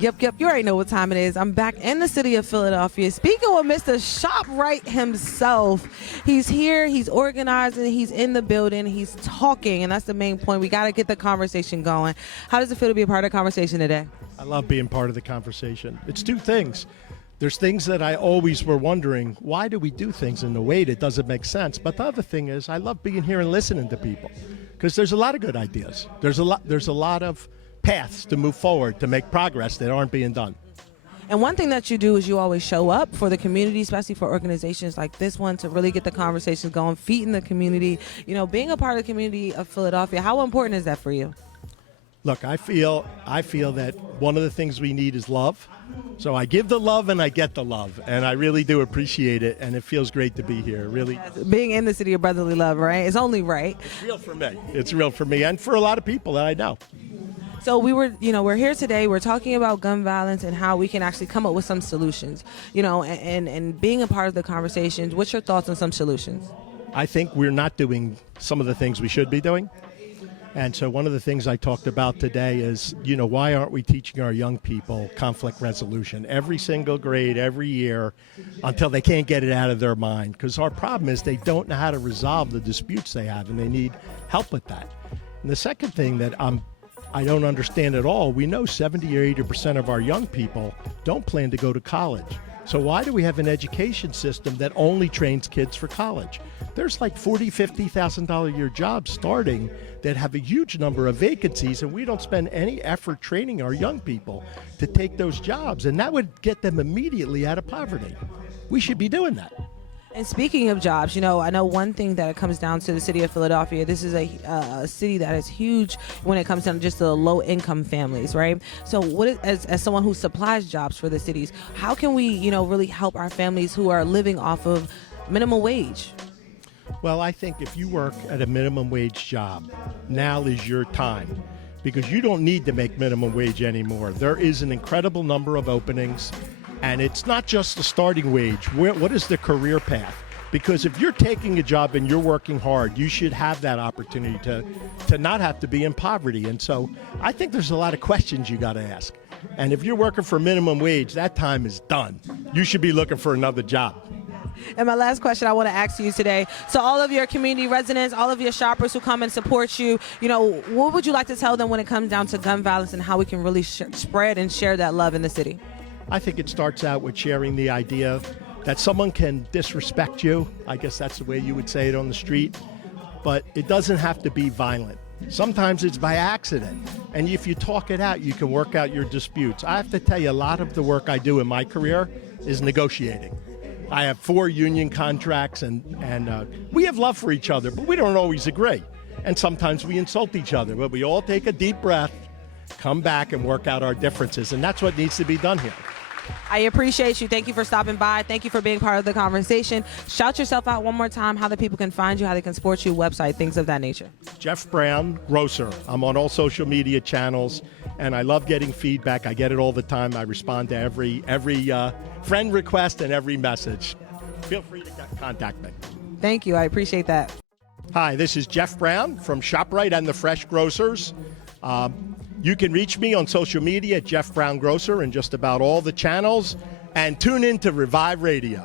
Yep, you already know what time it is. I'm back in the city of Philadelphia speaking with Mr. ShopRite himself. He's here, he's organizing, he's in the building, he's talking, and that's the main point. We got to get the conversation going. How does it feel to be a part of the conversation today? I love being part of the conversation. It's two things. There's things that I always were wondering, why do we do things in a way that doesn't make sense? But the other thing is I love being here and listening to people because there's a lot of good ideas. There's a lot of paths to move forward, to make progress that aren't being done. And one thing that you do is you always show up for the community, especially for organizations like this one, to really get the conversations going, feeding the community. You know, being a part of the community of Philadelphia, how important is that for you? Look, I feel that one of the things we need is love. So I give the love and I get the love, and I really do appreciate it, and it feels great to be here, really. Being in the city of brotherly love, right? It's only right. It's real for me. It's real for me and for a lot of people that I know. So we're here today, we're talking about gun violence and how we can actually come up with some solutions, and being a part of the conversations. What's your thoughts on some solutions? I think we're not doing some of the things we should be doing. And so one of the things I talked about today is, why aren't we teaching our young people conflict resolution every single grade, every year, until they can't get it out of their mind? Because our problem is they don't know how to resolve the disputes they have, and they need help with that. And the second thing that I don't understand at all, we know 70 or 80% of our young people don't plan to go to college. So why do we have an education system that only trains kids for college? There's like $40,000, $50,000 a year jobs starting that have a huge number of vacancies, and we don't spend any effort training our young people to take those jobs, and that would get them immediately out of poverty. We should be doing that. And speaking of jobs, I know one thing that it comes down to the city of Philadelphia. This is a city that is huge when it comes down to just the low-income families, right? So, as someone who supplies jobs for the cities, how can we, really help our families who are living off of minimum wage? Well, I think if you work at a minimum wage job, now is your time, because you don't need to make minimum wage anymore. There is an incredible number of openings. And it's not just the starting wage. What is the career path? Because if you're taking a job and you're working hard, you should have that opportunity to not have to be in poverty. And so I think there's a lot of questions you got to ask. And if you're working for minimum wage, that time is done. You should be looking for another job. And my last question I want to ask you today, so all of your community residents, all of your shoppers who come and support you, what would you like to tell them when it comes down to gun violence and how we can really spread and share that love in the city? I think it starts out with sharing the idea that someone can disrespect you. I guess that's the way you would say it on the street. But it doesn't have to be violent. Sometimes it's by accident. And if you talk it out, you can work out your disputes. I have to tell you, a lot of the work I do in my career is negotiating. I have 4 union contracts, and we have love for each other, but we don't always agree. And sometimes we insult each other, but we all take a deep breath, come back, and work out our differences. And that's what needs to be done here. I appreciate you. Thank you for stopping by. Thank you for being part of the conversation. Shout yourself out one more time, how the people can find you, how they can support you, website, things of that nature. Jeff Brown, grocer. I'm on all social media channels, and I love getting feedback. I get it all the time. I respond to every friend request and every message. Feel free to contact me. Thank you. I appreciate that. Hi, this is Jeff Brown from ShopRite and the Fresh Grocers. You can reach me on social media at Jeff Brown Grocer and just about all the channels, and tune in to Revive Radio.